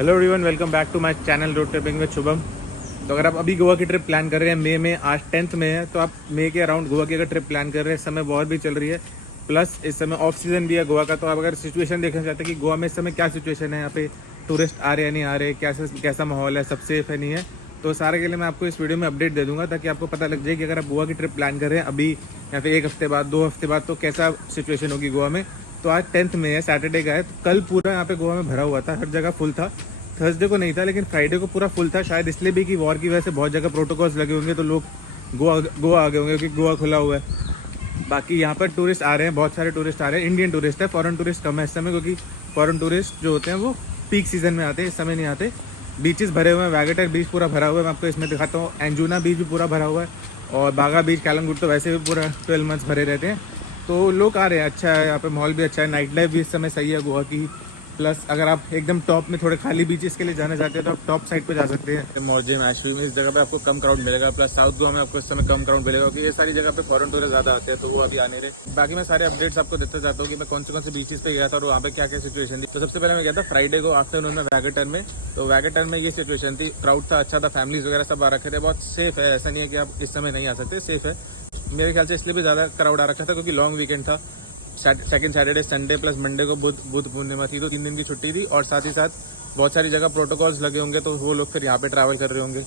Hello everyone, welcome back to my channel road tripping with Shubham. तो अगर आप अभी गोवा की ट्रिप प्लान कर रहे हैं मई में, आज 10th में है, तो आप मई के अराउंड गोवा की अगर ट्रिप प्लान कर रहे हैं, इस समय वॉर भी चल रही है, प्लस इस समय ऑफ सीजन भी है गोवा का। तो आप अगर सिचुएशन देखना चाहते हैं कि गोवा में इस समय क्या सिचुएशन है, यहाँ पे टूरिस्ट आ रहे हैं नहीं आ रहे, कैसा माहौल है, सब सेफ है नहीं है, तो सारे के लिए मैं आपको इस वीडियो में अपडेट दे दूंगा, ताकि आपको पता लग जाए कि अगर आप गोवा की ट्रिप प्लान कर रहे हैं अभी या फिर एक हफ्ते बाद, 2 हफ्ते बाद, तो कैसा सिचुएशन होगी गोवा में। तो आज 10th में है, सैटरडे का है, तो कल पूरा यहाँ पे गोवा में भरा हुआ था, हर जगह फुल था। थर्सडे को नहीं था, लेकिन फ्राइडे को पूरा फुल था, शायद इसलिए भी कि वॉर की वजह से बहुत जगह प्रोटोकॉल्स लगे होंगे, तो लोग गोवा आ गए होंगे, क्योंकि गोवा खुला हुआ है। बाकी यहाँ पर टूरिस्ट आ रहे हैं, बहुत सारे टूरिस्ट आ रहे हैं, इंडियन टूरिस्ट है, फॉरेन टूरिस्ट कम है इस समय, क्योंकि फॉरेन टूरिस्ट जो होते हैं वो पीक सीजन में आते हैं, इस समय नहीं आते। बीचेस भरे हुए हैं, वैगेटर बीच पूरा भरा हुआ है, मैं आपको इसमें दिखाता हूँ। एंजूना बीच भी पूरा भरा हुआ है, और बागा बीच, कैलंगुड तो वैसे भी पूरा 12 मंथ्स भरे रहते हैं। तो लोग आ रहे हैं, अच्छा है यहाँ पे, माहौल भी अच्छा है, नाइट लाइफ भी इस समय सही है गोवा की। प्लस अगर आप एकदम टॉप में थोड़े खाली बीचेस के लिए जाना चाहते हैं तो आप टॉप साइड पे जा सकते हैं। मॉर्जिन एशवी में इस जगह पे आपको कम क्राउड मिलेगा, प्लस साउथ गोवा में आपको इस समय कम क्राउड मिलेगा, क्योंकि ये सारी जगह पे फॉरेन टूरिस्ट ज़्यादा आते हैं, तो वो अभी आने रहे। बाकी मैं सारे अपडेट्स आपको देते जाता हूँ कि मैं कौन से बीचेस पे गया था और वहाँ पे क्या क्या सिचुएशन थी। तो सबसे पहले मैं गया था फ्राइडे को आफ्टरनून में वैगेटर में। तो वैगेटर में ये सिचुएशन थी, क्राउड था, अच्छा था, फैमिलीज वगैरह सब आ रखे थे, बहुत सेफ है, ऐसा नहीं है कि आप इस समय नहीं आ सकते, सेफ है। मेरे ख्याल से इसलिए भी ज़्यादा क्राउड आ रखा था क्योंकि लॉन्ग वीकेंड था, second Saturday Sunday plus Monday को बुध पूर्णिमा थी, तो 3 दिन की छुट्टी थी, और साथ ही साथ बहुत सारी जगह प्रोटोकॉल्स लगे होंगे, तो वो लोग फिर यहाँ पे ट्रैवल कर रहे होंगे,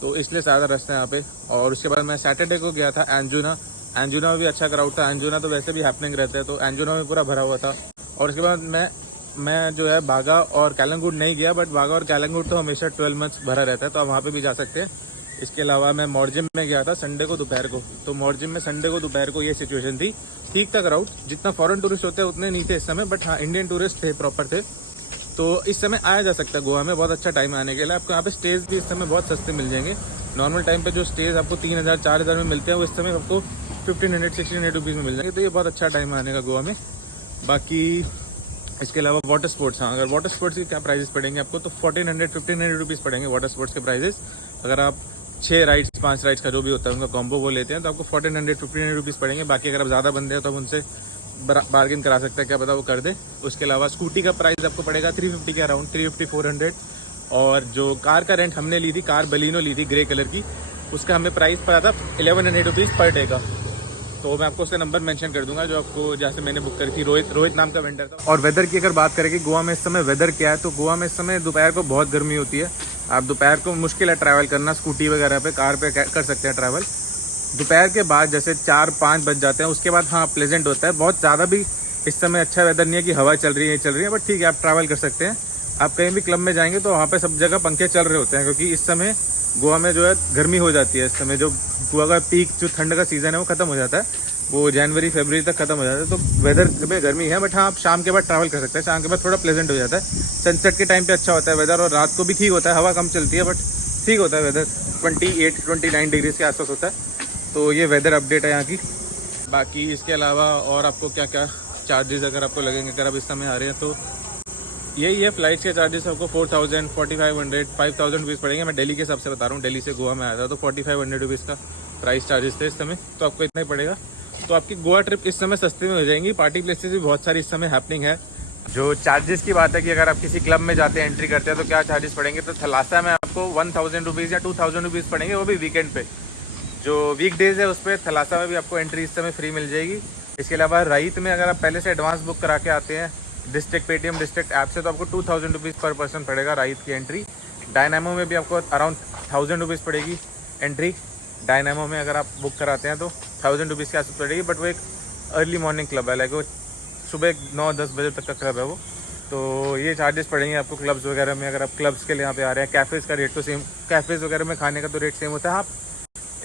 तो इसलिए ज़्यादा रश है यहाँ पे। और उसके बाद मैं सैटरडे को गया था एंजूना में भी अच्छा क्राउड था। एंजूना तो वैसे भी हैपनिंग रहता है, तो एंजूना में पूरा भरा हुआ था। और उसके बाद मैं जो है बागा और कैलंगुड नहीं गया, बट बागा और कैलंगुड तो हमेशा 12 मंथ्स भरा रहता है, तो आप वहाँ पे भी जा सकते हैं। इसके अलावा मैं मॉर्जिम में गया था संडे को दोपहर को। तो मॉर्जिम में संडे को दोपहर को ये सिचुएशन थी, ठीक था क्राउड, जितना फॉरेन टूरिस्ट होते हैं उतने नहीं थे इस समय, बट हाँ इंडियन टूरिस्ट थे, प्रॉपर थे। तो इस समय आया जा सकता है गोवा में, बहुत अच्छा टाइम आने के लिए। आपको यहाँ पे स्टेज भी इस समय बहुत सस्ते मिल जाएंगे। नॉर्मल टाइम पे जो स्टेज आपको 3000-4000 में मिलते हैं, वो इस समय आपको 1500-1600 रुपीज़ में मिल जाएंगे, तो ये बहुत अच्छा टाइम आने का गोवा में। बाकी इसके अलावा वाटर स्पोर्ट्स, हाँ, अगर वाटर स्पोर्ट्स के क्या प्राइजेस पड़ेंगे आपको, तो 1400-1500 रुपीज़ पड़ेंगे वाटर स्पोर्ट्स के प्राइजेस। अगर आप 6 राइड्स 5 राइड्स का जो भी होता है उनका कॉम्बो वो लेते हैं, तो आपको 1400-1500 रुपीज़ पड़ेगे। बाकी अगर आप ज़्यादा बंदे हैं तो आप उनसे बार्गेन करा सकते हैं, क्या पता वो कर दे। उसके अलावा स्कूटी का प्राइस आपको पड़ेगा 350 के अराउंड, 350-400। और जो कार का रेंट हमने ली थी, कार बलिनो ली थी ग्रे कलर की, उसका हमें प्राइस पड़ा था 1100 रुपीज़ पर डे का। तो मैं आपको उसका नंबर मेंशन कर दूंगा, जो आपको जहाँ से मैंने बुक करी थी, रोहित नाम का वेंडर था। और वेदर की अगर बात करें कि गोवा में इस समय वेदर क्या है, तो गोवा में इस समय दोपहर को बहुत गर्मी होती है। आप दोपहर को मुश्किल है ट्रैवल करना, स्कूटी वगैरह पे, कार पे कर सकते हैं ट्रैवल। दोपहर के बाद जैसे 4-5 बज जाते हैं, उसके बाद हाँ प्लेजेंट होता है। बहुत ज़्यादा भी इस समय अच्छा वेदर नहीं है कि हवा चल रही है, बट ठीक है, आप ट्रैवल कर सकते हैं। आप कहीं भी क्लब में जाएंगे तो वहाँ पे सब जगह पंखे चल रहे होते हैं, क्योंकि इस समय गोवा में जो है गर्मी हो जाती है। इस समय जो गोवा का पीक, जो ठंड का सीज़न है, वो खत्म हो जाता है, वो जनवरी फरवरी तक खत्म हो जाता है। तो वेदर में गर्मी है, बट हाँ आप शाम के बाद ट्रैवल कर सकते हैं, शाम के बाद थोड़ा प्लेजेंट हो जाता है। सनसेट के टाइम पे अच्छा होता है वेदर, और रात को भी ठीक होता है, हवा कम चलती है, बट ठीक होता है वेदर। 28-29 डिग्रीज के आसपास होता है। तो ये वेदर अपडेट है यहाँ की। बाकी इसके अलावा और आपको क्या क्या चार्जेस अगर आपको लगेंगे, अगर आप इस समय आ रहे हैं, तो यही है, फ्लाइट्स के चार्जेस आपको 4000, 4500, 5000 रुपीज़ पड़ेंगे। मैं दिल्ली के हिसाब से बता रहा हूँ, दिल्ली से गोवा में आया था, तो 4500 रुपीज़ का प्राइस चार्जेस थे इस समय, तो आपको इतना ही पड़ेगा। तो आपकी गोवा ट्रिप इस समय सस्ते में हो जाएंगी। पार्टी प्लेसेस भी बहुत सारी इस समय हैपनिंग है। जो चार्जेस की बात है कि अगर आप किसी क्लब में जाते हैं, एंट्री करते हैं, तो क्या चार्जेस पड़ेंगे, तो थलासा में आपको 1000 रुपीज़ या 2000 रुपीज़ पड़ेंगे, वो भी वीकेंड पे। जो वीकडेज है उस पर थलासा में भी आपको एंट्री इस समय फ्री मिल जाएगी। इसके अलावा राइत में अगर आप पहले से एडवांस बुक करा के आते हैं डिस्ट्रिक्ट पेटीएम डिस्ट्रिक्ट ऐप से, तो आपको 2000 रुपीज़ पर पर्सन पड़ेगा राइत की एंट्री। डायनामो में भी आपको अराउंड 1000 रुपीज़ पड़ेगी एंट्री। डायनामो में अगर आप बुक कराते हैं तो 1000 रुपीज़ के आसपास पड़ेगी, बट वो एक अर्ली मॉर्निंग क्लब है, लाइक वो सुबह 9-10 बजे तक का क्लब है वो। तो ये चार्जेस पड़ेंगे आपको क्लब्स वगैरह में, अगर आप क्लब्स के लिए यहाँ पे आ रहे हैं। कैफ़ेज़ का रेट तो सेम, कैफ़ेज़ वगैरह में खाने का तो रेट सेम होता है। आप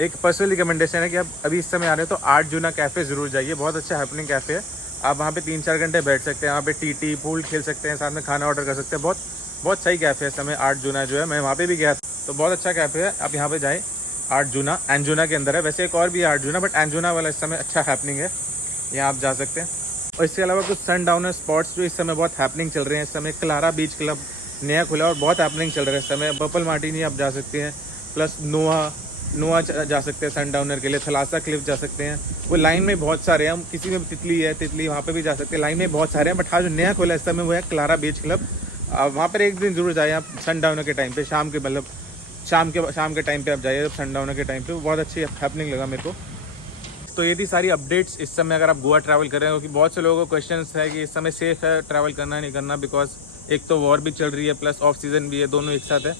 एक पर्सनल रिकमेंडेशन है कि आप अभी इस समय आ रहे हैं तो 8 जूना कैफ़े ज़रूर जाइए, बहुत अच्छा हैपनिंग कैफ़े है। आप वहाँ पे 3-4 घंटे बैठ सकते हैं, वहाँ पे टी पूल खेल सकते हैं, साथ में खाना ऑर्डर कर सकते हैं। बहुत सही कैफ़े है इस समय 8 जूना जो है, मैं वहाँ पे भी गया था, तो बहुत अच्छा कैफ़े है, आप यहाँ पे जाएँ। 8 जूना एंजूना के अंदर है, वैसे एक और भी है 8 जूना, बट एंजूना वाला इस समय अच्छा हैपनिंग है, यहाँ आप जा सकते हैं। और इसके अलावा कुछ सन डाउनर स्पॉट्स जो इस समय बहुत हैपनिंग चल रहे हैं इस समय, क्लारा बीच क्लब नया खुला और बहुत हैपनिंग चल रहा है इस समय। बर्पल मार्टिनी आप जा सकते हैं, प्लस नोआ जा सकते हैं सन डाउनर के लिए। थलासा क्लिफ जा सकते हैं, वो लाइन में बहुत सारे हैं। हम किसी में तितली है, तितली वहाँ पे भी जा सकते हैं, लाइन में बहुत सारे हैं। बट हाँ जो नया खोला इस समय वो है क्लारा बीच क्लब। आप वहाँ पर एक दिन ज़रूर जाइए आप सनडाउन के टाइम पे, शाम के मतलब शाम के टाइम पे आप जाइए सनडाउन के टाइम पे, वो बहुत अच्छी हैपनिंग लगा मेरे को। तो ये थी सारी अपडेट्स इस समय अगर आप गोवा ट्रैवल कर रहे हैं, क्योंकि बहुत से लोगों को क्वेश्चंस है कि इस समय सेफ़ है ट्रैवल करना नहीं करना, बिकॉज एक तो वॉर भी चल रही है प्लस ऑफ सीज़न भी है, दोनों एक साथ है।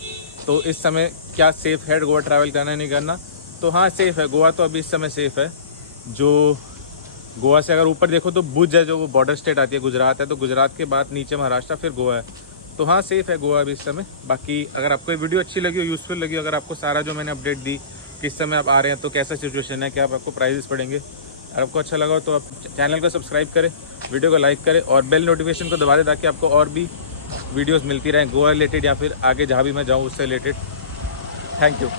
तो इस समय क्या सेफ़ है गोवा ट्रैवल करना नहीं करना? तो हाँ सेफ़ है, गोवा तो अभी इस समय सेफ़ है। जो गोवा से अगर ऊपर देखो तो भुज है, जो वो बॉर्डर स्टेट आती है, गुजरात है, तो गुजरात के बाद नीचे महाराष्ट्र, फिर गोवा है। तो हाँ सेफ़ है गोवा अभी इस समय। बाकी अगर आपको ये वीडियो अच्छी लगी हो, यूज़फुल लगी हो, अगर आपको सारा जो मैंने अपडेट दी किस समय आप आ रहे हैं तो कैसा सिचुएशन है, क्या आपको प्राइजेस पड़ेंगे, अगर आपको अच्छा लगा हो तो आप चैनल को सब्सक्राइब करें, वीडियो को लाइक करें और बेल नोटिफिकेशन को दबा दें ताकि आपको और भी वीडियोस मिलती रहें गोवा रिलेटेड या फिर आगे जहाँ भी मैं जाऊँ उससे रिलेटेड। Thank you.